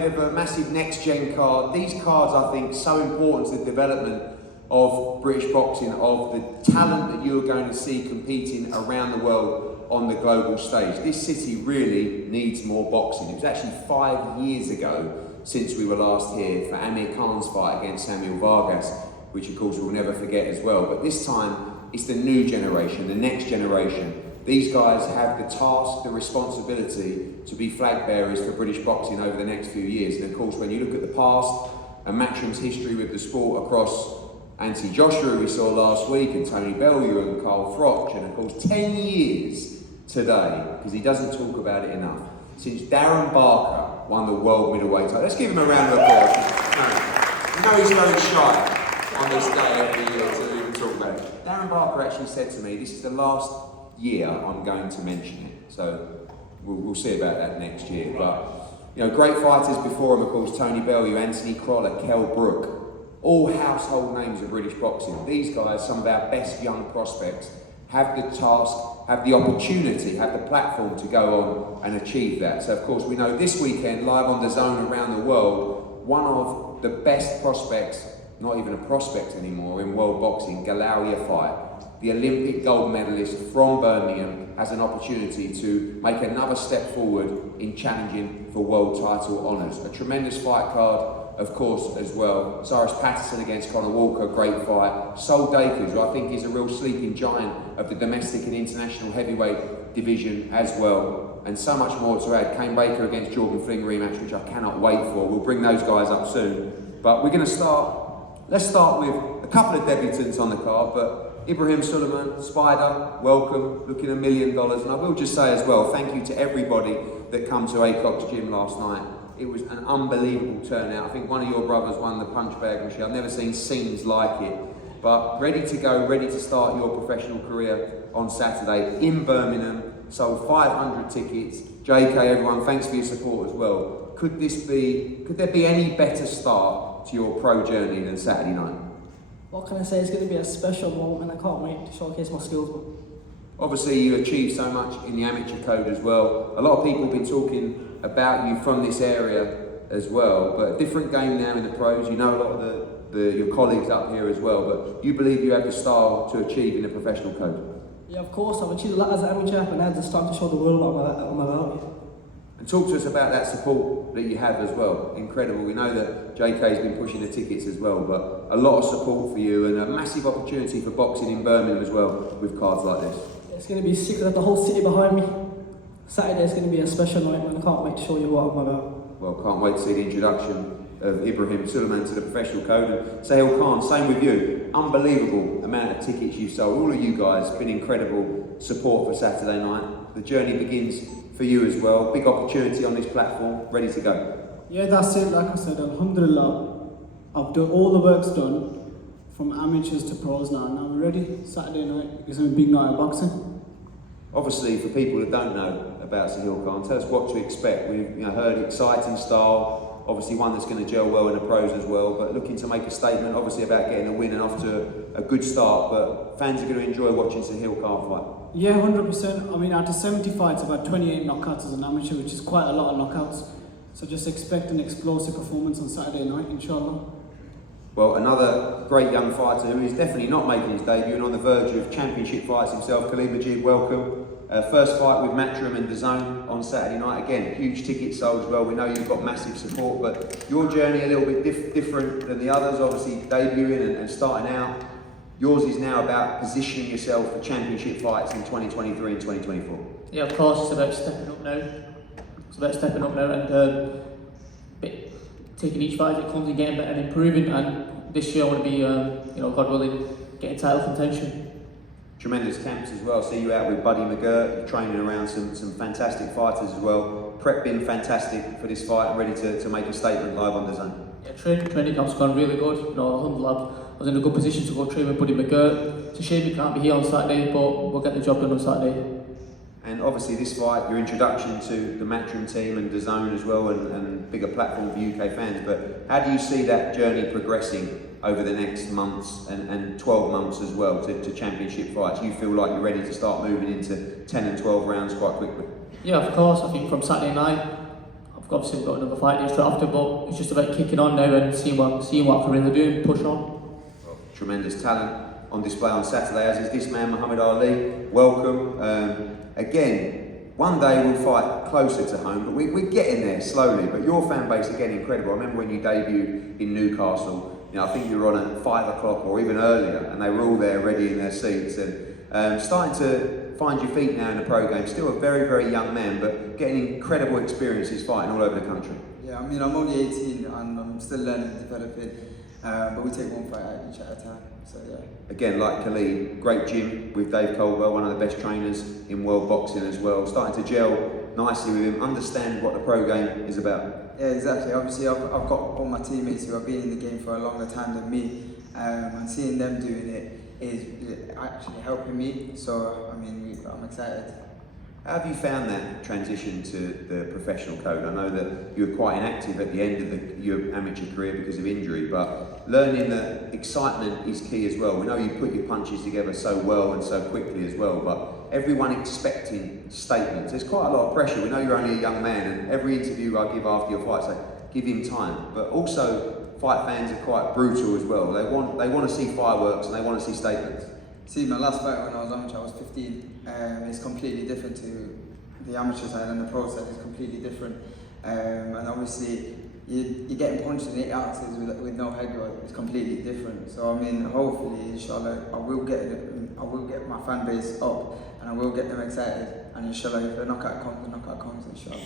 ahead of a massive next-gen card. These cards, I think, so important to the development of British boxing, of the talent that you're going to see competing around the world on the global stage. This city really needs more boxing. It was actually 5 years ago since we were last here for Amir Khan's fight against Samuel Vargas, which of course we'll never forget as well. But this time, it's the new generation, the next generation. These guys have the task, the responsibility to be flag bearers for British boxing over the next few years. And of course, when you look at the past and Matchroom's history with the sport across Anthony Joshua, we saw last week, and Tony Bellew and Carl Froch, and of course 10 years today, because he doesn't talk about it enough, since Darren Barker won the world middleweight title. Let's give him a round of applause. You know he's very shy on this day every year to even talk about it. Darren Barker actually said to me, this is the last year I'm going to mention it, so we'll see about that next year. But you know, great fighters before him, of course, Tony Bellew, Anthony Crolla, Kell Brook, all household names of British boxing. These guys, some of our best young prospects, have the task, have the opportunity, have the platform to go on and achieve that. So of course we know this weekend, live on the Zone around the world, one of the best prospects, not even a prospect anymore in world boxing, Galawia fight. The Olympic gold medalist from Birmingham has an opportunity to make another step forward in challenging for world title honours. A tremendous fight card, of course, as well. Cyrus Patterson against Conor Walker, great fight. Sol Dacres, who I think is a real sleeping giant of the domestic and international heavyweight division as well. And so much more to add. Kane Baker against Jordan Flynn rematch, which I cannot wait for. We'll bring those guys up soon. But we're going to let's start with a couple of debutants on the card, but Ibrahim Suleiman, Spider, welcome, looking $1 million. And I will just say as well, thank you to everybody that come to Acock's gym last night. It was an unbelievable turnout. I think one of your brothers won the punch bag machine. I've never seen scenes like it. But ready to go, ready to start your professional career on Saturday in Birmingham. Sold 500 tickets. JK, everyone, thanks for your support as well. Could there be any better start to your pro journey than Saturday night? What can I say? It's going to be a special moment. I can't wait to showcase my skills. Obviously, you achieved so much in the amateur code as well. A lot of people have been talking about you from this area as well, but a different game now in the pros. You know a lot of your colleagues up here as well, but you believe you have the style to achieve in the professional code? Yeah, of course. I've achieved a lot as an amateur, and I had the start to show the world what I'm about. And talk to us about that support that you have as well. Incredible. We know that JK's been pushing the tickets as well, but a lot of support for you and a massive opportunity for boxing in Birmingham as well with cards like this. It's going to be sick with the whole city behind me. Saturday is going to be a special night, and I can't wait to show you what I'm about. Well, can't wait to see the introduction of Ibrahim Suleiman to the professional code. And Sahil Khan, same with you. Unbelievable amount of tickets you've sold. All of you guys, been incredible support for Saturday night. The journey begins for you as well. Big opportunity on this platform, ready to go. Yeah, that's it. Like I said, alhamdulillah, I've done all the work's done from amateurs to pros now. Now we're ready. Saturday night is a big night of boxing. Obviously, for people that don't know about Sahil Khan, tell us what to expect. We've heard exciting style, obviously one that's going to gel well in the pros as well, but looking to make a statement, obviously about getting a win and off to a good start, but fans are going to enjoy watching Sahil Khan fight. Yeah, 100%. I mean, out of 70 fights, about 28 knockouts as an amateur, which is quite a lot of knockouts. So just expect an explosive performance on Saturday night, inshallah. Well, another great young fighter who is definitely not making his debut and on the verge of championship fights himself, Khalid Majid, welcome. First fight with Matchroom and DAZN on Saturday night. Again, huge ticket sold as well. We know you've got massive support, but your journey a little bit different than the others, obviously debuting and starting out. Yours is now about positioning yourself for championship fights in 2023 and 2024. Yeah, of course, it's about stepping up now. And taking each fight that comes and getting better and improving. And this year I want to be, God willing, getting title contention. Tremendous camps as well. See you out with Buddy McGirt, training around some fantastic fighters as well. Prep been fantastic for this fight and ready to make a statement live on DAZN. Yeah, training camp's gone really good. Alhamdulillah, I was in a good position to go train with Buddy McGirt. It's a shame he can't be here on Saturday, but we'll get the job done on Saturday. And obviously this fight, your introduction to the Matchroom team and DAZN as well, and bigger platform for UK fans. But how do you see that journey progressing over the next months and 12 months as well to championship fights? You feel like you're ready to start moving into 10 and 12 rounds quite quickly? Yeah, of course. I think from Saturday night, obviously we've got another fight day straight after, but it's just about kicking on now and seeing what I can really do and push on. Well, tremendous talent on display on Saturday, as is this man, Muhammad Ali. Welcome. Again, one day we'll fight closer to home, but we're getting there slowly. But your fan base, again, incredible. I remember when you debuted in Newcastle, I think you were on at 5 o'clock or even earlier, and they were all there ready in their seats. And starting to find your feet now in the pro game. Still a very, very young man, but getting incredible experiences fighting all over the country. Yeah, I mean, I'm only 18 and I'm still learning and developing, but we take one fight each at a time, so yeah. Again, like Khalid, great gym with Dave Caldwell, one of the best trainers in world boxing as well. Starting to gel nicely with him, understand what the pro game is about. Yeah, exactly. Obviously, I've got all my teammates who have been in the game for a longer time than me, and seeing them doing it is actually helping me. So, I mean, I'm excited. How have you found that transition to the professional code? I know that you were quite inactive at the end of your amateur career because of injury, but learning that excitement is key as well. We know you put your punches together so well and so quickly as well, but everyone expecting statements. There's quite a lot of pressure. We know you're only a young man, and every interview I give after your fight say, give him time. But also, fight fans are quite brutal as well. They want to see fireworks and they want to see statements. See, my last fight when I was amateur, I was 15. It's completely different to the amateur side, and the pro side is completely different. And obviously, you're getting punched in 8 ounces with no head guard. It's completely different. So I mean, hopefully, inshallah, I will get my fan base up, and I will get them excited. And inshallah, if the knockout comes, inshallah.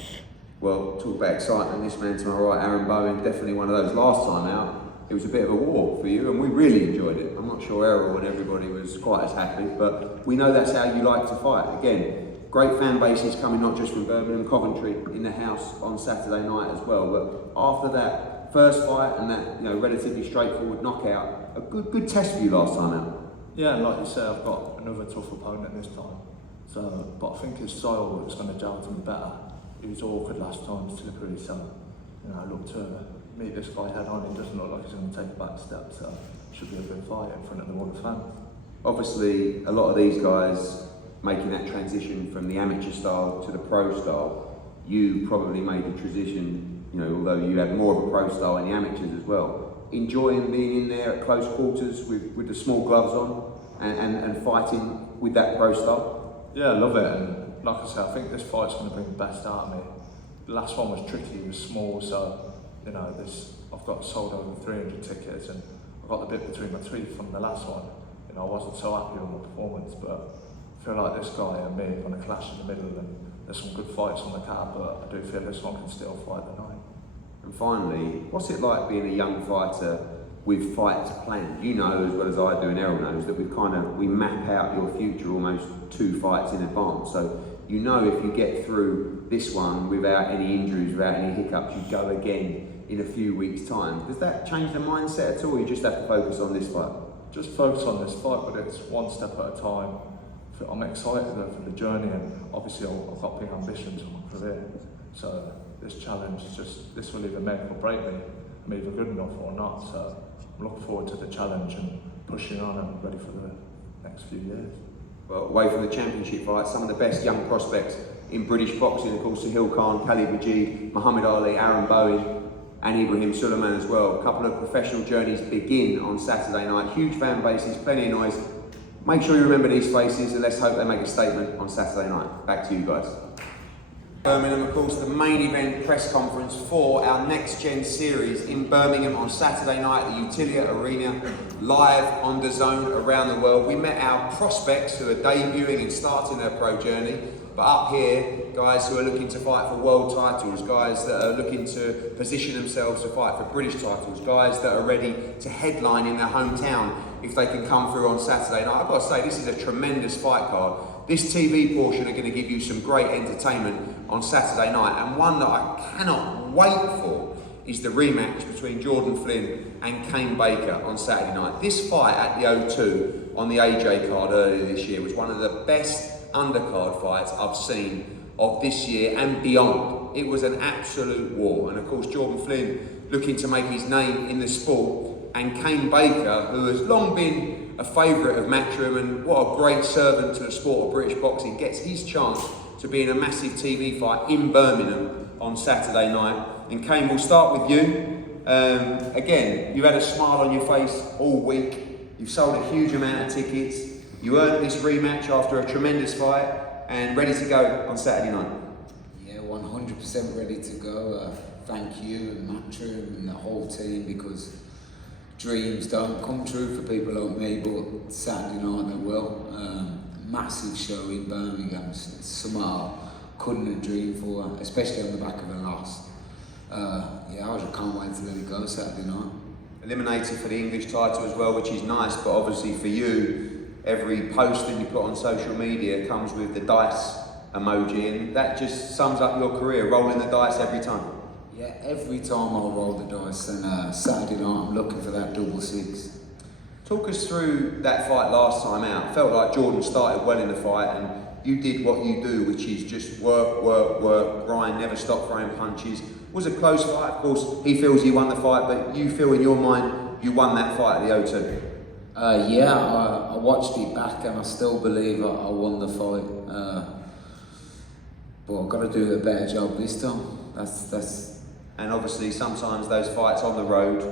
Well, talk about excitement. This man to my right, Aaron Bowen, definitely one of those. Last time out, it was a bit of a war for you, and we really enjoyed it. I'm not sure Errol and everybody was quite as happy, but we know that's how you like to fight. Again, great fan bases coming not just from Birmingham, Coventry in the house on Saturday night as well. But after that first fight and that relatively straightforward knockout, a good test for you last time out. Yeah, and like you say, I've got another tough opponent this time. So, but I think his style is going to gel to me better. He was awkward last time, slippery, so I look to meet this guy head on. He doesn't look like he's going to take a back step, so it should be a good fight in front of the world fans. Obviously, a lot of these guys making that transition from the amateur style to the pro style, you probably made the transition, although you had more of a pro style in the amateurs as well. Enjoying being in there at close quarters with the small gloves on and fighting with that pro style? Yeah, I love it, and like I said, I think this fight's going to bring the best out of me. The last one was tricky, it was small, so I've got sold over 300 tickets, and I got the bit between my teeth from the last one. I wasn't so happy with my performance, but I feel like this guy and me are going to clash in the middle, and there's some good fights on the card, but I do feel this one can still fight the night. And finally, what's it like being a young fighter with fights planned? You know as well as I do, and Errol knows, that we map out your future almost 2 fights in advance. So if you get through this one without any injuries, without any hiccups, you go again in a few weeks' time. Does that change the mindset at all, or you just have to focus on this fight? Just focus on this fight, but it's one step at a time. I'm excited for the journey, and obviously I've got big ambitions for my career. So this challenge, this will either make or break me. I'm either good enough or not. So I'm looking forward to the challenge and pushing on and ready for the next few years. Well, away from the championship fights, some of the best young prospects in British boxing, of course, Sahil Khan, Khalid Majid, Muhammad Ali, Aaron Bowen, and Ibrahim Suleiman as well. A couple of professional journeys begin on Saturday night. Huge fan bases, plenty of noise. Make sure you remember these faces, and let's hope they make a statement on Saturday night. Back to you guys. Birmingham, of course, the main event press conference for our Next Gen series in Birmingham on Saturday night at the Utilia Arena, live on the zone around the world. We met our prospects who are debuting and starting their pro journey, but up here, guys who are looking to fight for world titles, guys that are looking to position themselves to fight for British titles, guys that are ready to headline in their hometown if they can come through on Saturday night. I've got to say, this is a tremendous fight card. This TV portion are going to give you some great entertainment on Saturday night, and one that I cannot wait for is the rematch between Jordan Flynn and Kane Baker on Saturday night. This fight at the O2 on the AJ card earlier this year was one of the best undercard fights I've seen of this year and beyond. It was an absolute war, and of course Jordan Flynn looking to make his name in the sport, and Kane Baker, who has long been a favourite of Matchroom, and what a great servant to the sport of British boxing, gets his chance to be in a massive TV fight in Birmingham on Saturday night. And Kane, we'll start with you. Again, you had a smile on your face all week. You've sold a huge amount of tickets. You earned this rematch after a tremendous fight and ready to go on Saturday night. Yeah, 100% ready to go. Thank you and Matchroom and the whole team, because dreams don't come true for people like me, but Saturday night they will. Massive show in Birmingham. It's something I couldn't have dreamed for, especially on the back of a loss. Yeah, I just can't wait to let it go Saturday night. Eliminated for the English title as well, which is nice, but obviously for you, every post that you put on social media comes with the dice emoji, and that just sums up your career, rolling the dice every time. Yeah, every time I roll the dice, and Saturday night I'm looking for that double six. Talk us through that fight last time out. It felt like Jordan started well in the fight, and you did what you do, which is just work, work, work, grind, never stop throwing punches. It was a close fight, of course. He feels he won the fight, but you feel in your mind you won that fight at the O2. Yeah, I watched it back and I still believe I won the fight. But I've got to do a better job this time. That's. And obviously sometimes those fights on the road,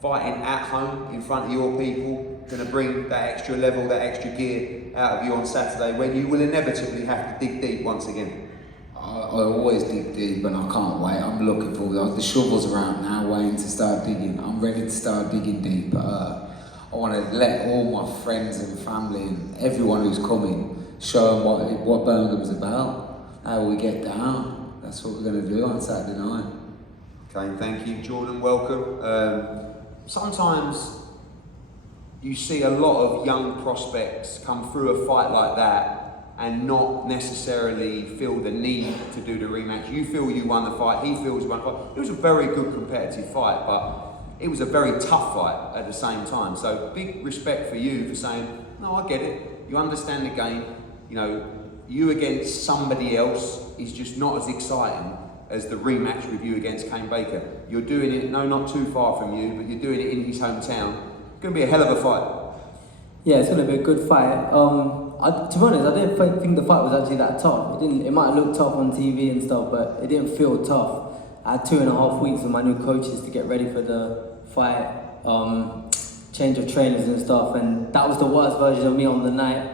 fighting at home in front of your people, going to bring that extra level, that extra gear out of you on Saturday, when you will inevitably have to dig deep once again. I always dig deep and I can't wait. I'm looking forward. The shovels are out now, waiting to start digging. I'm ready to start digging deep. I want to let all my friends and family and everyone who's coming show them what Birmingham's about, how we get down. That's what we're going to do on Saturday night. Okay, thank you. Jordan, welcome. Sometimes you see a lot of young prospects come through a fight like that and not necessarily feel the need to do the rematch. You feel you won the fight, he feels he won the fight. It was a very good competitive fight, but it was a very tough fight at the same time. So big respect for you for saying, no, I get it. You understand the game. You know, you against somebody else is just not as exciting as the rematch with you against Kane Baker. You're doing it, no, not too far from you, but you're doing it in his hometown. It's going to be a hell of a fight. Yeah, it's going to be a good fight. To be honest, I didn't think the fight was actually that tough. It might have looked tough on TV and stuff, but it didn't feel tough. I had 2.5 weeks with my new coaches to get ready for the fight, change of trainers and stuff, and that was the worst version of me on the night,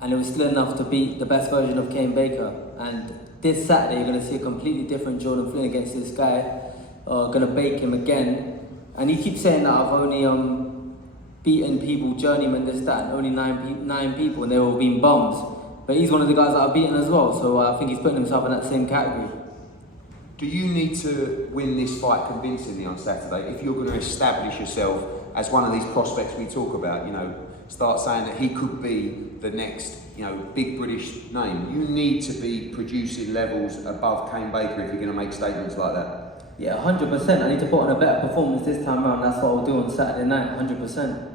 and it was still enough to beat the best version of Kane Baker. And this Saturday, you're going to see a completely different Jordan Flynn against this guy. Going to bake him again. And he keeps saying that I've only beaten people, journeyman, this, that, and only nine people, and they've all been bums. But he's one of the guys that I've beaten as well, so I think he's putting himself in that same category. Do you need to win this fight convincingly on Saturday if you're going to establish yourself as one of these prospects we talk about? You know, start saying that he could be the next, you know, big British name. You need to be producing levels above Kane Baker if you're going to make statements like that. Yeah, 100%. I need to put on a better performance this time around. That's what I'll do on Saturday night, 100%.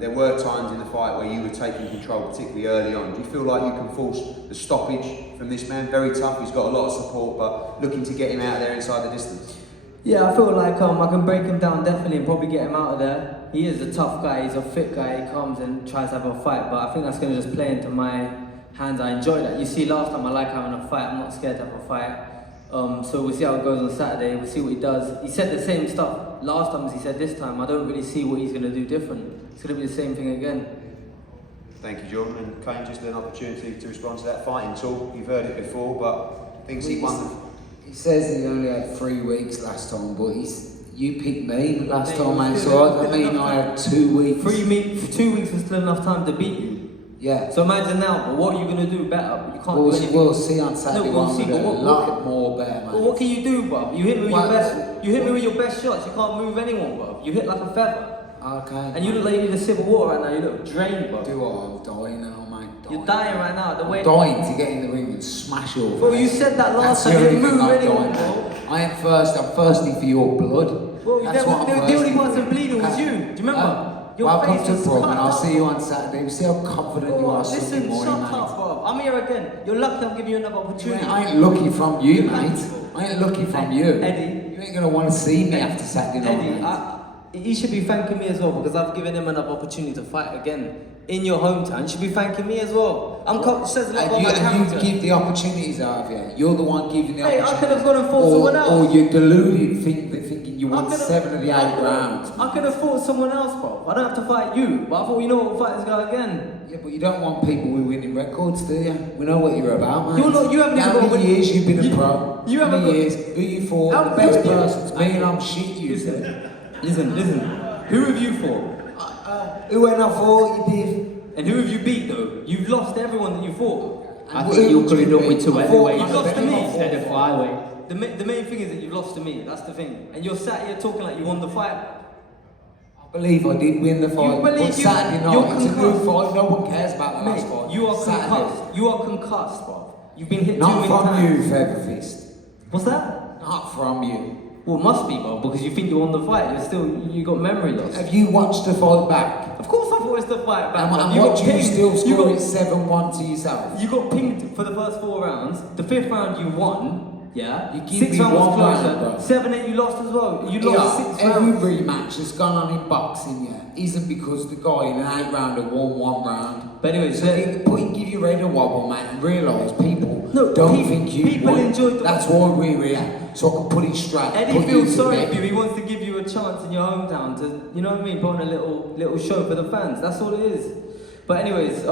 There were times in the fight where you were taking control, particularly early on. Do you feel like you can force the stoppage from this man? Very tough, he's got a lot of support, but looking to get him out of there inside the distance. Yeah, I feel like I can break him down definitely and probably get him out of there. He is a tough guy, he's a fit guy, he comes and tries to have a fight, but I think that's going to just play into my hands. I enjoy that. You see, last time I like having a fight, I'm not scared to have a fight. So we'll see how it goes on Saturday, we'll see what he does. He said the same stuff last time as he said this time. I don't really see what he's going to do different. It's going to be the same thing again. Thank you, Jordan. And Kane, just an opportunity to respond to that fighting talk. You've heard it before, but thinks he won. He says he only had 3 weeks last time, but you picked me last time, mate, so I mean I had 2 weeks. 2 weeks was still enough time to beat you. Yeah. So imagine now, but what are you going to do better? You can't do anything. We'll see on Saturday. No, we'll see, but a lot more better, mate. Well, what can you do, bruv? You hit me with your best. You hit me with your best shots. You can't move anyone, bruv. You hit like a feather. Okay. And you look like you need a sip of water right now. You look drained, bruv. Do what? I'm dying now, mate. You're dying right now. The way. Dying to get in the ring and smash over. Well, you said that last time. You didn't move anyone, bro. I am first. I'm thirsty for your blood. Well, the only person bleeding was you. Do you remember? Welcome to Brom, and I'll see you on Saturday. We'll see how confident you are Sunday listen, morning, shut up, bro. I'm here again. You're lucky I'm giving you another opportunity. I ain't lucky from you, mate. I ain't lucky from you. Eddie. You ain't going to want to see me after Saturday night, Eddie, mate. he should be thanking me as well because I've given him another opportunity to fight again in your hometown. You should be thanking me as well. Says a lot about my character. You give the opportunities out of you. You're the one giving the opportunities. I could have gone and fought someone else. Or you're deluded thinking you won 7 of the 8 rounds. I could have fought someone else, bro. I don't have to fight you. But I thought, you know what, we'll fight this guy again. Yeah, but you don't want people with winning records, do you? We know what you're about, man. You haven't even How many years you've been a pro? You How haven't many years? Who you fought? The best person's me and I'm shit, you said. Listen. Who have you fought? Who went I fought? You did. And who have you beat though? You've lost everyone that you fought. I think you could have done with 2 heavyweights You've lost to me. instead of flyweight. The main thing is that you've lost to me. That's the thing. And you're sat here talking like you won the fight. I believe I did win the fight. But Saturday night, it's a new fight. No one cares about the last fight. You are concussed. You are concussed, bro. You've been hit too many Not from times. you, Featherfist. What's that? Not from you. Well, it must be, bro, because you think you won the fight. You got memory loss. Have you watched the fight back? Of course I've watched the fight back. And You what got you pinged. still You score got- it 7-1 to yourself. You got pinged for the first 4 rounds. The 5th round you won. Yeah. You give 6th me round was one round, closer. bro. 7-8 you lost as well. You lost 6 every rounds. rematch that's gone on in boxing, isn't because the guy in an 8 rounder won 1 round. But anyway, So give your head a wobble, man, and realise people No, don't people- think you people won. enjoyed the- That's why we react. So I can put it straight. Eddie put feels to sorry bed. for you. He wants to give you a chance in your hometown to, you know what I mean, put on a little show for the fans. That's all it is. But anyways,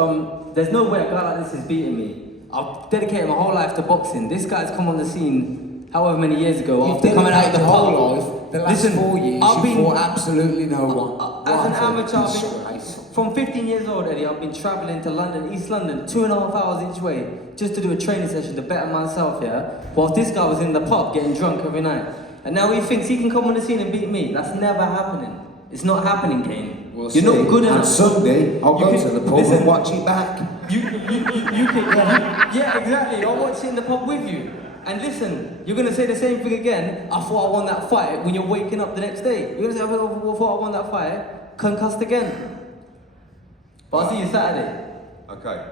there's no way a guy like this is beating me. I've dedicated my whole life to boxing. This guy's come on the scene however many years ago You've after coming out of the dedicated your pub. whole life. The last 4 years, you fought absolutely no one. As an amateur, I've been, Disgrace. from 15 years old, Eddie, I've been travelling to London, East London, 2.5 hours each way, just to do a training session to better myself, yeah? Whilst this guy was in the pub getting drunk every night. And now he thinks he can come on the scene and beat me. That's never happening. It's not happening, Kane. We'll You're see. not good enough. On Sunday, I'll You go can- to the pub listen, and watch it back. You can, yeah, exactly. I'll watch it in the pub with you. And listen, you're gonna say the same thing again. I thought I won that fight when you're waking up the next day. You're gonna say, I thought I won that fight, concussed again. But I'll see you Saturday. Okay.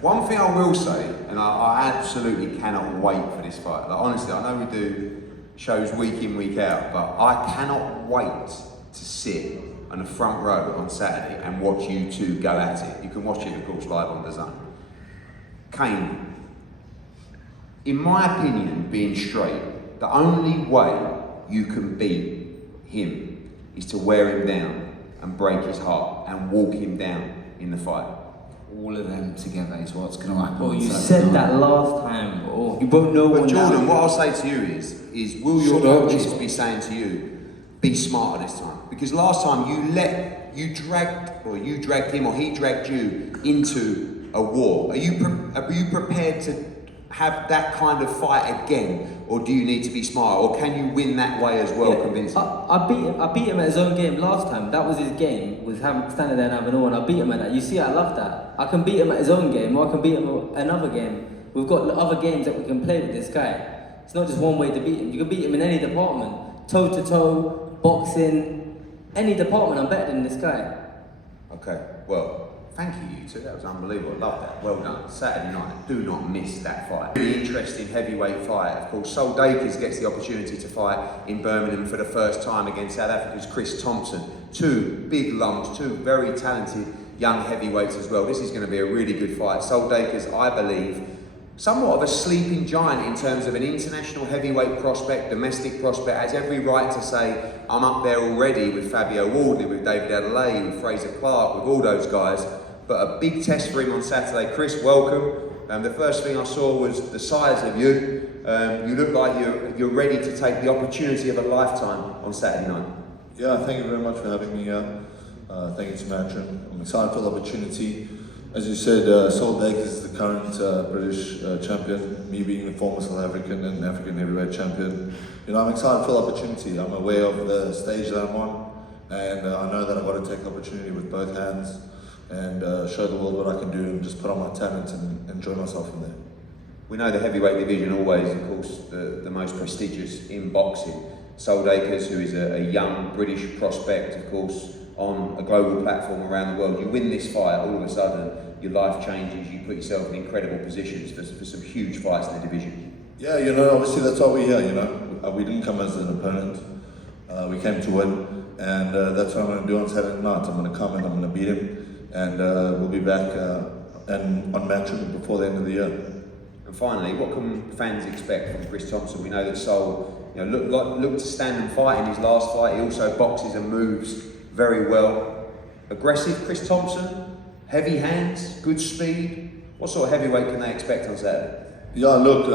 One thing I will say, and I absolutely cannot wait for this fight. Like, honestly, I know we do shows week in, week out, but I cannot wait to sit on the front row on Saturday and watch you two go at it. You can watch it, of course, live on the Zone. Kane, in my opinion, being straight, the only way you can beat him is to wear him down and break his heart and walk him down in the fight. All of them together is what's going to happen. Bro, on you Saturday said night. that last time, bro. You both know But one Jordan, now. what I'll say to you is will your Shut up, coaches Jordan. be saying to you, be smarter this time? Because last time you dragged him or he dragged you into a war. Are you prepared to have that kind of fight again, or do you need to be smart, or can you win that way as well, convincing? I beat him at his own game last time. That was his game, was standing there and having all, and I beat him at that. You see, I love that. I can beat him at his own game, or I can beat him at another game. We've got other games that we can play with this guy. It's not just one way to beat him. You can beat him in any department. Toe-to-toe, boxing, any department. I'm better than this guy. Okay, well, thank you two, that was unbelievable, I love that, well done. Saturday night, do not miss that fight. Really interesting heavyweight fight. Of course, Sol Dakers gets the opportunity to fight in Birmingham for the first time against South Africa's Chris Thompson. 2 big lumps, 2 very talented young heavyweights as well. This is going to be a really good fight. Sol Dakers, I believe, somewhat of a sleeping giant in terms of an international heavyweight prospect, domestic prospect, has every right to say, I'm up there already with Fabio Wardley, with David Adelaide, with Fraser Clark, with all those guys. But a big test for him on Saturday. Chris, welcome. The first thing I saw was the size of you. You look like you're ready to take the opportunity of a lifetime on Saturday night. Yeah, thank you very much for having me here. Thank you to Matchroom. I'm excited for the opportunity. As you said, Sol Dakers is the current British champion, me being the former South African and African heavyweight champion. You know, I'm excited for the opportunity. I'm aware of the stage that I'm on, and I know that I've got to take the opportunity with both hands and show the world what I can do and just put on my talent and enjoy myself from there. We know the heavyweight division always, of course, the most prestigious in boxing. Sol Dakers, who is a young British prospect, of course, on a global platform around the world. You win this fight, all of a sudden, your life changes, you put yourself in incredible positions for some huge fights in the division. Yeah, you know, obviously that's why we're here, you know. We didn't come as an opponent. We came to win, and that's what I'm going to do on Saturday night. I'm going to come and I'm going to beat him, and we'll be back and on Matchroom before the end of the year. And finally, what can fans expect from Chris Thompson? We know that Sol, looked to stand and fight in his last fight. He also boxes and moves very well. Aggressive Chris Thompson, heavy hands, good speed. What sort of heavyweight can they expect on Saturday? Yeah, look,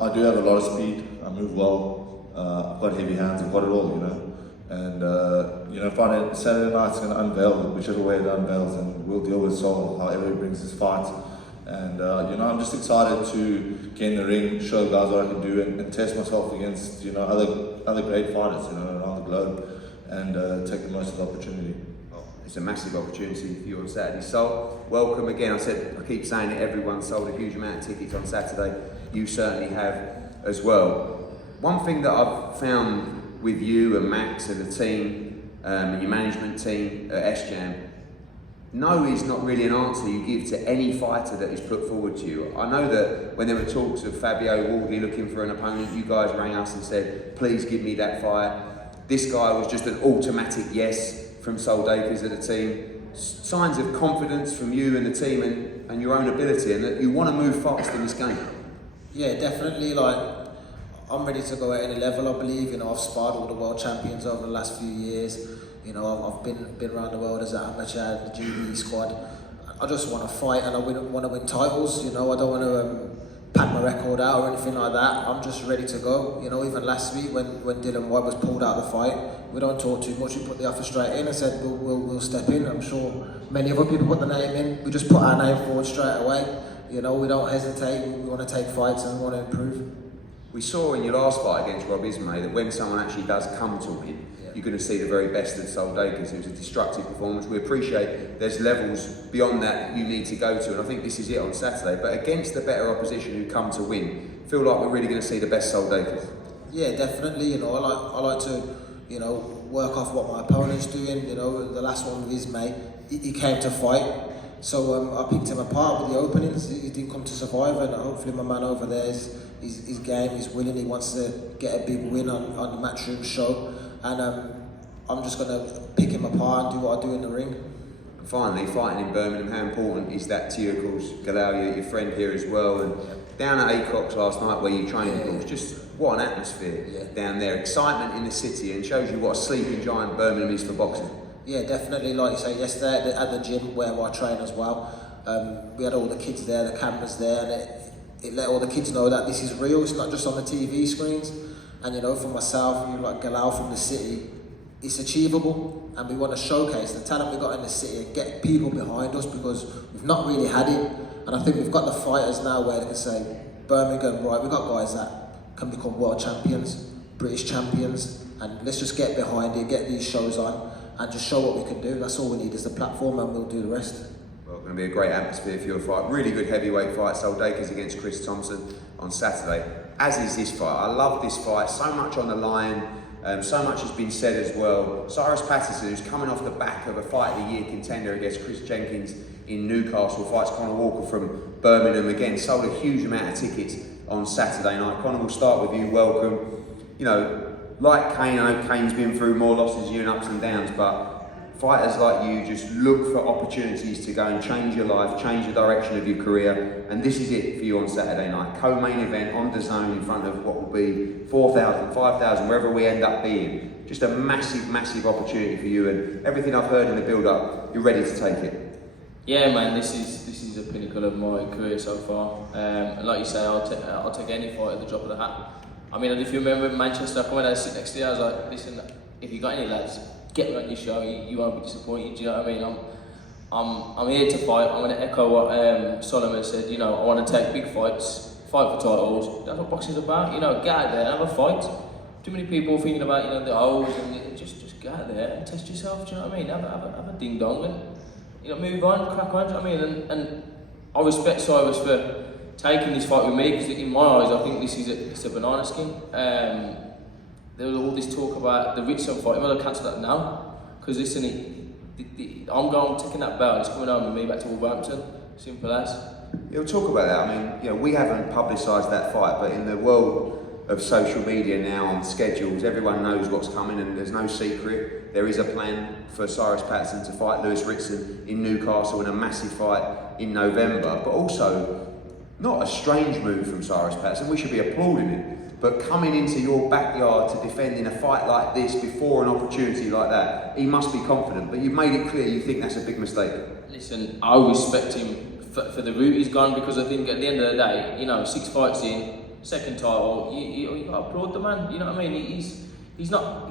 I do have a lot of speed. I move well. I've got heavy hands. I've got it all, And Friday, Saturday night's going to unveil whichever way it unveils, and we'll deal with Sol however he brings his fight. And I'm just excited to get in the ring, show guys what I can do, and test myself against other great fighters around the globe, and take the most of the opportunity. It's a massive opportunity for you on Saturday. Sol, welcome again. I keep saying it, everyone sold a huge amount of tickets on Saturday. You certainly have as well. One thing that I've found with you and Max and the team, and your management team at SGEN, no is not really an answer you give to any fighter that is put forward to you. I know that when there were talks of Fabio Wardley looking for an opponent, you guys rang us and said, please give me that fight. This guy was just an automatic yes from Sol Dakers at the team. Signs of confidence from you and the team and your own ability, and that you want to move fast in this game. Yeah, definitely. I'm ready to go at any level, I believe. I've sparred all the world champions over the last few years. I've been around the world as an amateur, the GB squad. I just want to fight, and I want to win titles. I don't want to pad my record out or anything like that. I'm just ready to go. Even last week when Dylan White was pulled out of the fight, we don't talk too much. We put the offer straight in and said we'll step in. I'm sure many other people put the name in. We just put our name forward straight away. We don't hesitate. We want to take fights and we want to improve. We saw in your last fight against Rob Ismay that when someone actually does come to win, you're going to see the very best of Sol Dakers. It was a destructive performance. We appreciate there's levels beyond that you need to go to, and I think this is it on Saturday. But against the better opposition who come to win, feel like we're really going to see the best Sol Dakers. Yeah, definitely. I like to, work off what my opponent's doing. The last one with Ismay, he came to fight. So I picked him apart with the openings. He didn't come to survive, and hopefully my man over there is game, he's willing, he wants to get a big win on the Matchroom show, and I'm just going to pick him apart and do what I do in the ring. And finally, fighting in Birmingham, how important is that to you? Of course, Galal, your friend here as well, and down at Acox last night where you trained, of course, just what an atmosphere down there, excitement in the city, and shows you what a sleeping giant Birmingham is for boxing. Yeah, definitely. Like you say, yesterday at the gym where I train as well, we had all the kids there, the cameras there, and it let all the kids know that this is real. It's not just on the TV screens. And for myself, like Galal from the city, it's achievable, and we want to showcase the talent we got in the city and get people behind us, because we've not really had it. And I think we've got the fighters now where they can say, Birmingham, right, we've got guys that can become world champions, British champions, and let's just get behind it, get these shows on, and just show what we can do. That's all we need is the platform, and we'll do the rest. Well, it's going to be a great atmosphere for your fight. Really good heavyweight fight, Sol Dakers against Chris Thompson on Saturday, as is this fight. I love this fight, so much on the line, so much has been said as well. Cyrus Patterson, who's coming off the back of a Fight of the Year contender against Chris Jenkins in Newcastle, fights Conor Walker from Birmingham again, sold a huge amount of tickets on Saturday night. Conor, we'll start with you, welcome. Like Kane, I know Kane's been through more losses than you and ups and downs, but fighters like you just look for opportunities to go and change your life, change the direction of your career, and this is it for you on Saturday night. Co-main event on the zone in front of what will be 4,000, 5,000, wherever we end up being. Just a massive, massive opportunity for you, and everything I've heard in the build-up, you're ready to take it. Yeah, man, this is the pinnacle of my career so far. And like you say, I'll take any fight at the drop of the hat. I mean, if you remember in Manchester, when I sit next to you, I was like, listen, if you got any lads, get me on your show. You won't be disappointed. Do you know what I mean? I'm here to fight. I'm going to echo what Solomon said. I want to take big fights, fight for titles. That's what boxing's about. Get out there and have a fight. Too many people thinking about the O's, and just get out there and test yourself. Do you know what I mean? Have a ding dong and move on, crack on. Do you know what I mean? And I respect Cyrus for taking this fight with me, because in my eyes I think this is it's a banana skin. There was all this talk about the Ritson fight. I'm going to cancel that now, because listen, I'm taking that belt, it's coming home with me back to Wolverhampton, simple as. We'll talk about that. I mean, we haven't publicised that fight, but in the world of social media now on schedules. Everyone knows what's coming, and there's no secret. There is a plan for Cyrus Patterson to fight Lewis Ritson in Newcastle in a massive fight in November, but also not a strange move from Cyrus Patterson. We should be applauding it. But coming into your backyard to defend in a fight like this before an opportunity like that, he must be confident. But you've made it clear you think that's a big mistake. Listen, I respect him for the route he's gone, because I think at the end of the day, you know, 6 fights in, second title, you got to applaud the man. You know what I mean? He's not,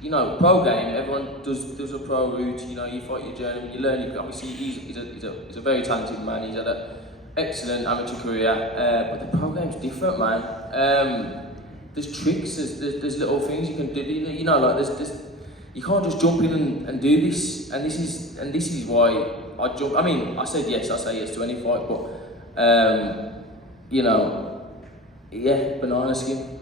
you know, pro game. Everyone does a pro route. You know, you fight your journey, you learn. Obviously, he's a very talented man. He's had an excellent amateur career, but the pro game's different, man. There's tricks, there's little things you can do. You know, like there's you can't just jump in and do this. And this is why I jump. I mean, I say yes to any fight, but you know, yeah, banana skin.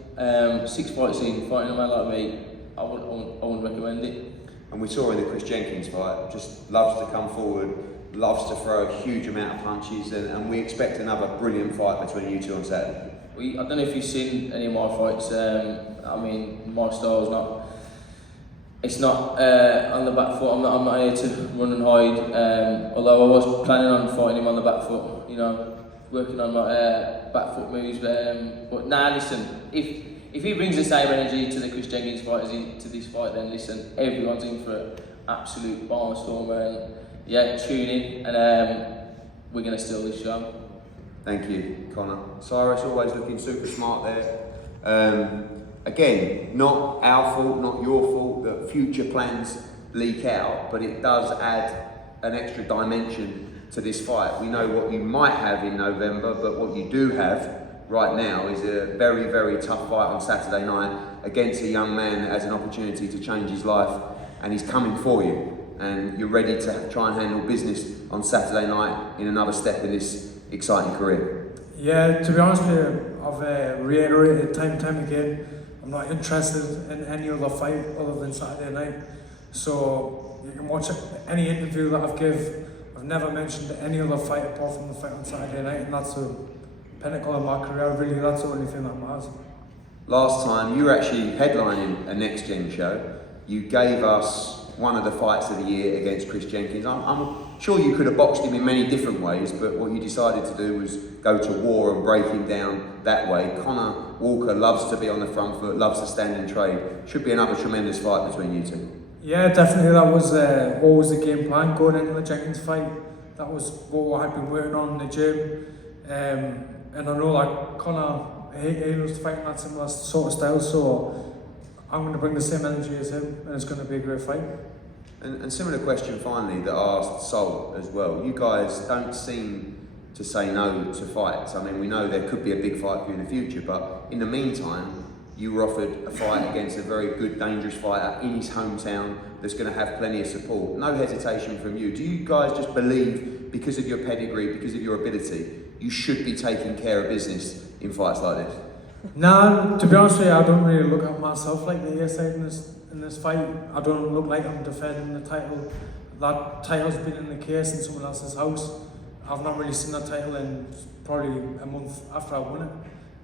6 fights in, fighting a man like me, I wouldn't recommend it. And we saw in the Chris Jenkins fight, just loves to come forward, loves to throw a huge amount of punches, and we expect another brilliant fight between you two on Saturday. I don't know if you've seen any of my fights. I mean, my style's not. It's not on the back foot. I'm not here to run and hide. Although I was planning on fighting him on the back foot. You know, working on my back foot moves. But nah, listen. If he brings the same energy to the Chris Jenkins fight as to this fight, then listen, everyone's in for an absolute barnstormer. And yeah, tune in, and we're gonna steal this show. Thank you, Connor. Cyrus, always looking super smart there. Again, not our fault, not your fault that future plans leak out, but it does add an extra dimension to this fight. We know what you might have in November, but what you do have right now is a very, very tough fight on Saturday night against a young man that has an opportunity to change his life, and he's coming for you. And you're ready to try and handle business on Saturday night in another step in this exciting career. Yeah, to be honest with you, I've reiterated time and time again, I'm not interested in any other fight other than Saturday night. So you can watch any interview that I've never mentioned any other fight apart from the fight on Saturday night, and that's the pinnacle of my career. Really, that's the only thing that matters. Last time you were actually headlining a Next Gen show. You gave us one of the fights of the year against Chris Jenkins. I'm sure you could have boxed him in many different ways, but what you decided to do was go to war and break him down that way. Connor Walker loves to be on the front foot, loves to stand and trade. Should be another tremendous fight between you two. Yeah, definitely. That was always the game plan going into the Jenkins fight. That was what I had been working on in the gym. And I know like Connor, he was fighting that similar sort of style, so I'm going to bring the same energy as him, and it's going to be a great fight. And similar question finally that I asked Sol as well. You guys don't seem to say no to fights. I mean, we know there could be a big fight for you in the future, but in the meantime, you were offered a fight against a very good, dangerous fighter in his hometown that's going to have plenty of support. No hesitation from you. Do you guys just believe, because of your pedigree, because of your ability, you should be taking care of business in fights like this? Nah, to be honest with you, I don't really look at myself like the A-side in this fight. I don't look like I'm defending the title. That title's been in the case in someone else's house. I've not really seen that title in probably a month after I won it.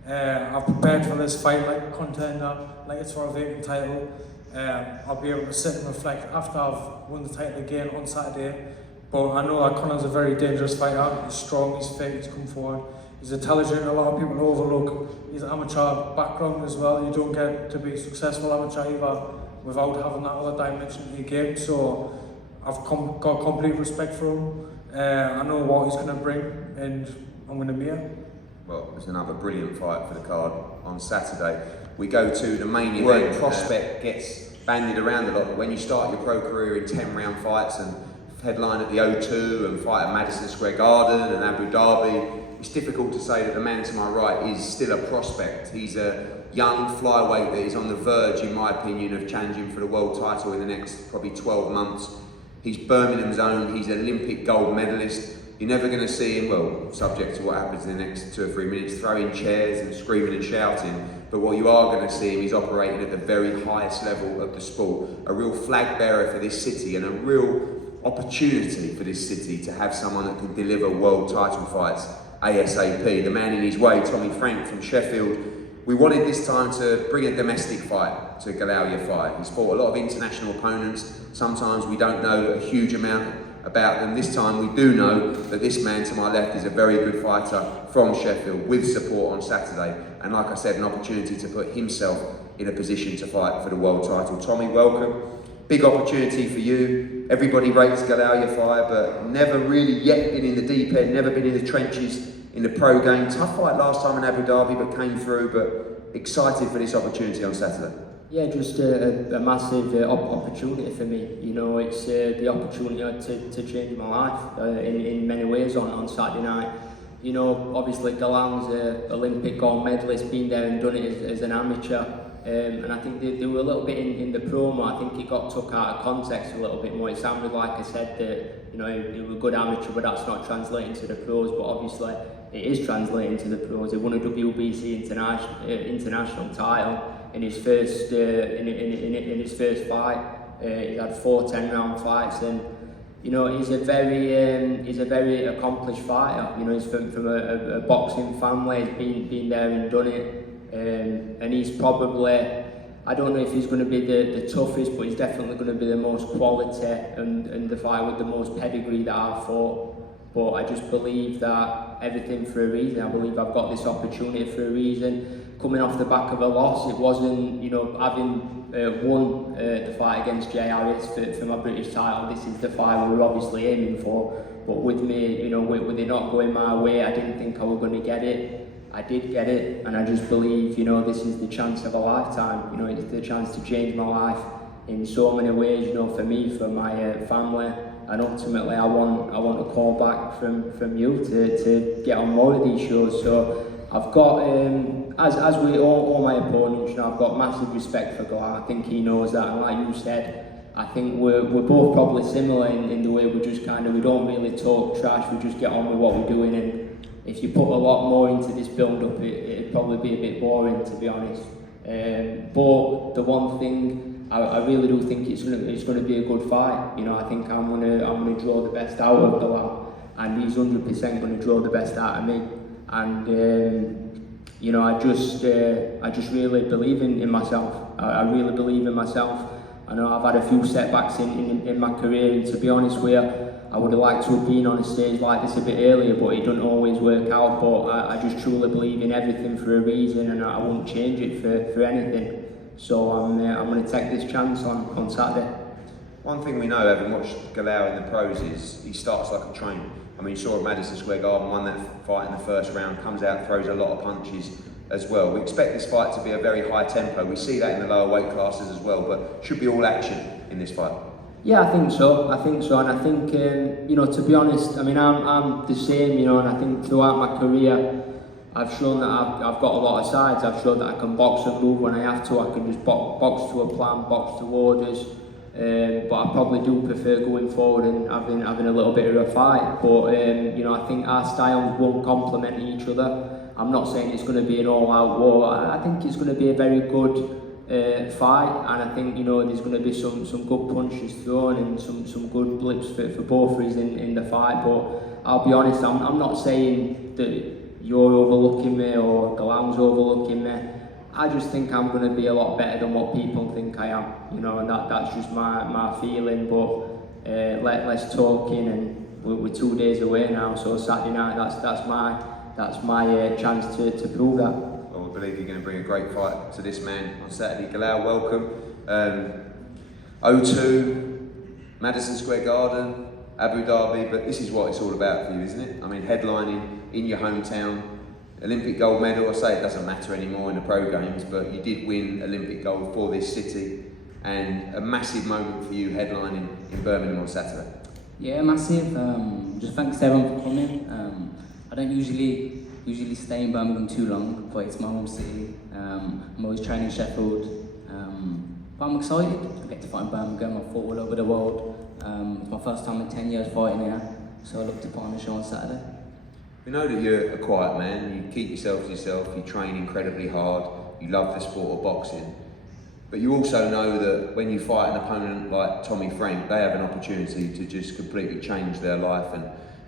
I've prepared for this fight like a contender, like it's for a vacant title. I'll be able to sit and reflect after I've won the title again on Saturday. But I know that Connor's a very dangerous fighter. He's strong, he's fit, he's come forward. He's intelligent, a lot of people overlook his amateur background as well. You don't get to be successful amateur either without having that other dimension to your game. So I've got complete respect for him. I know what he's going to bring, and I'm going to meet him. Well, there's another brilliant fight for the card on Saturday. We go to the main event. Prospect gets bandied around a lot, but when you start your pro career in 10-round fights and headline at the O2 and fight at Madison Square Garden and Abu Dhabi, it's difficult to say that the man to my right is still a prospect. He's a young flyweight that is on the verge, in my opinion, of challenging for the world title in the next probably 12 months. He's Birmingham's own, he's an Olympic gold medalist. You're never going to see him, well, subject to what happens in the next 2 or 3 minutes, throwing chairs and screaming and shouting. But what you are going to see him is operating at the very highest level of the sport. A real flag bearer for this city and a real opportunity for this city to have someone that can deliver world title fights ASAP. The man in his way, Tommy Frank from Sheffield, We wanted this time to bring a domestic fight to Galauya fight. He's fought a lot of international opponents. Sometimes we don't know a huge amount about them. This time we do know that this man to my left is a very good fighter from Sheffield with support on Saturday. And like I said, an opportunity to put himself in a position to fight for the world title. Tommy, welcome. Big opportunity for you. Everybody rates Galauya fight, but never really yet been in the deep end, never been in the trenches in the pro game. Tough fight last time in Abu Dhabi, but came through, but excited for this opportunity on Saturday. Yeah, just a massive opportunity for me. You know, it's the opportunity to change my life in many ways on Saturday night. You know, obviously Galan's an Olympic gold medalist, been there and done it as an amateur. And I think they were a little bit in the promo. I think it got took out of context a little bit more. It sounded like I said that, you know, he was a good amateur, but that's not translating to the pros. But obviously, it is translating to the pros. He won a WBC international title in his first in his first fight. He had 4 10-round fights, and you know he's a very accomplished fighter. You know, he's from a boxing family. He's been there and done it. And he's probably, I don't know if he's going to be the toughest, but he's definitely going to be the most quality and the fighter with the most pedigree that I've fought. But I just believe that everything for a reason. I believe I've got this opportunity for a reason. Coming off the back of a loss, it wasn't, you know, having won the fight against Jay Harris for my British title. This is the fight we were obviously aiming for. But with me, you know, with it not going my way, I didn't think I was going to get it. I did get it, and I just believe, you know, this is the chance of a lifetime. You know, it's the chance to change my life in so many ways. You know, for me, for my family, and ultimately, I want a call back from you to get on more of these shows. So I've got, as with all my opponents, you know, I've got massive respect for Galan. I think he knows that, and like you said, I think we're both probably similar in the way we just kind of, we don't really talk trash. We just get on with what we're doing, and if you put a lot more into this build-up, it'd probably be a bit boring, to be honest. But the one thing, I really do think it's going to be a good fight. You know, I think I'm gonna draw the best out of the lad, and he's 100% going to draw the best out of me. And you know, I just really believe in myself. I really believe in myself. I know I've had a few setbacks in my career, and to be honest with you, I would have liked to have been on a stage like this a bit earlier, but it doesn't always work out. But I just truly believe in everything for a reason, and I won't change it for anything. So I'm going to take this chance on Saturday. One thing we know, having watched Galauya in the pros, is he starts like a train. I mean, you saw at Madison Square Garden, won that fight in the first round, comes out, throws a lot of punches as well. We expect this fight to be a very high tempo. We see that in the lower weight classes as well, but should be all action in this fight. Yeah, I think so, and I think, you know, to be honest, I mean, I'm the same, you know, and I think throughout my career, I've shown that I've got a lot of sides. I've shown that I can box and move when I have to. I can just box to a plan, box to orders, but I probably do prefer going forward and having a little bit of a fight. But, you know, I think our styles won't complement each other. I'm not saying it's going to be an all-out war. I think it's going to be a very good fight, and I think, you know, there's going to be some good punches thrown and some good blips for both of us in the fight. But I'll be honest, I'm not saying that you're overlooking me or Galan's overlooking me. I just think I'm going to be a lot better than what people think I am, you know, and that's just my feeling. But let's talk in, and we're 2 days away now, so Saturday night, that's my chance to prove that. Well, we believe you're going to bring a great fight to this man on Saturday. Galauya, welcome. O2, Madison Square Garden, Abu Dhabi, but this is what it's all about for you, isn't it? I mean, headlining in your hometown, Olympic gold medal. I say it doesn't matter anymore in the pro games, but you did win Olympic gold for this city, and a massive moment for you headlining in Birmingham on Saturday. Yeah, massive. Just thanks to everyone for coming. I don't usually stay in Birmingham too long, but it's my home city. I'm always training Sheffield, but I'm excited. I get to fight in Birmingham. I've fought all over the world. It's my first time in 10 years fighting here, so I look to put on a show on Saturday. We know that you're a quiet man. You keep yourself to yourself. You train incredibly hard. You love the sport of boxing. But you also know that when you fight an opponent like Tommy Frank, they have an opportunity to just completely change their life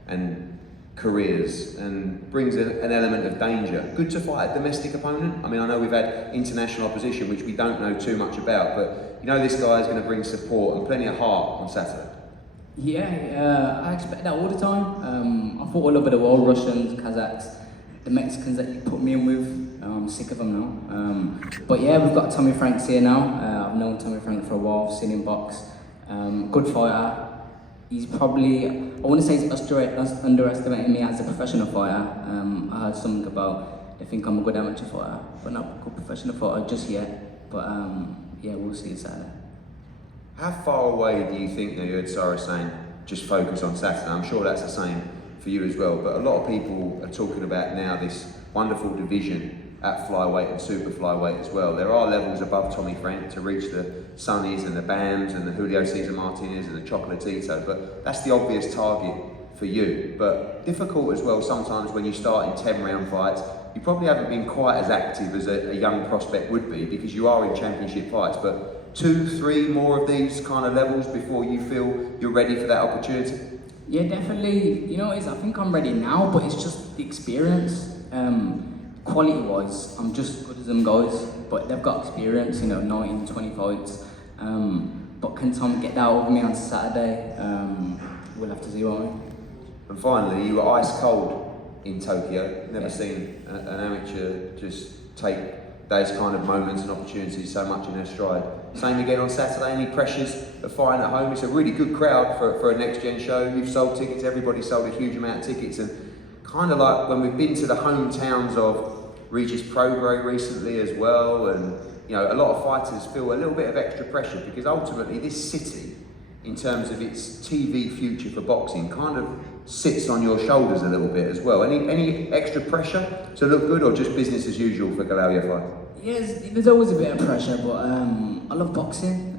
and careers and brings an element of danger. Good to fight a domestic opponent. I mean, I know we've had international opposition, which we don't know too much about, but you know this guy is going to bring support and plenty of heart on Saturday. Yeah, I expect that all the time. I fought all over the world, Russians, Kazakhs, the Mexicans that you put me in with. I'm sick of them now. But yeah, we've got Tommy Franks here now. I've known Tommy Franks for a while, seen him box. Good fighter. He's probably, I wouldn't say he's underestimating me as a professional fighter. I heard something about, they think I'm a good amateur fighter, but not a good professional fighter just yet. But yeah, we'll see Saturday. How far away do you think, you heard Sarah saying, just focus on Saturday? I'm sure that's the same for you as well, but a lot of people are talking about now this wonderful division at flyweight and super flyweight as well. There are levels above Tommy Frank to reach the Sonnies and the Bams and the Julio Cesar Martinez and the Chocolatito, but that's the obvious target for you. But difficult as well sometimes when you start in 10-round fights. You probably haven't been quite as active as a young prospect would be because you are in championship fights, but 2, 3 more of these kind of levels before you feel you're ready for that opportunity? Yeah, definitely. You know, I think I'm ready now, but it's just the experience. Quality-wise, I'm just as good as them guys, but they've got experience, 19, 20 fights. But can Tom get that over me on Saturday? We'll have to see, won't we? And finally, you were ice cold in Tokyo. Never seen an amateur just take those kind of moments and opportunities so much in their stride. Same again on Saturday. Any pressures of fighting at home? It's a really good crowd for a Next Gen show. You've sold tickets, everybody sold a huge amount of tickets, and kind of like when we've been to the hometowns of Regis Prograis recently as well, and a lot of fighters feel a little bit of extra pressure because ultimately this city, in terms of its TV future for boxing, kind of sits on your shoulders a little bit as well. Any extra pressure to look good, or just business as usual for Galaway fight? Yes, there's always a bit of pressure, but I love boxing.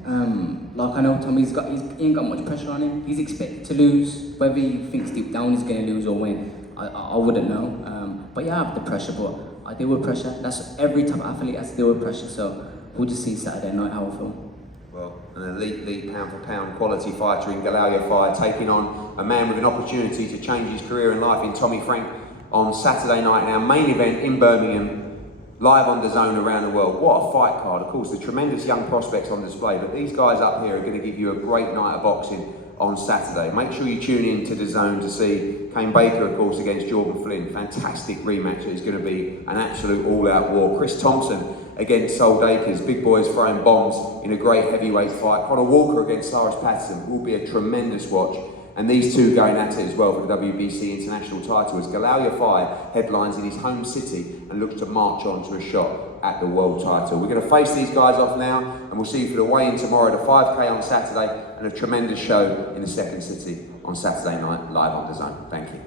Like I know Tommy's he ain't got much pressure on him. He's expected to lose. Whether he thinks deep down he's going to lose or win, I wouldn't know. But yeah, I have the pressure, but I deal with pressure. That's every top athlete has to deal with pressure. So we'll just see Saturday night how I feel. Well, an elite pound for pound quality fighter in Galaway, taking on a man with an opportunity to change his career and life in Tommy Frank on Saturday night. Now, main event in Birmingham, live on DAZN around the world. What a fight card. Of course, the tremendous young prospects on display, but these guys up here are going to give you a great night of boxing on Saturday. Make sure you tune in to DAZN to see Kane Baker, of course, against Jordan Flynn. Fantastic rematch. It's going to be an absolute all-out war. Chris Thompson against Sol Dakers. Big boys throwing bombs in a great heavyweight fight. Conor Walker against Cyrus Patterson will be a tremendous watch. And these two going at it as well for the WBC international title as Galaway headlines in his home city and looks to march on to a shot at the world title. We're going to face these guys off now, and we'll see you for the weigh-in tomorrow, the 5K on Saturday, and a tremendous show in the second city on Saturday night, live on DAZN. Thank you.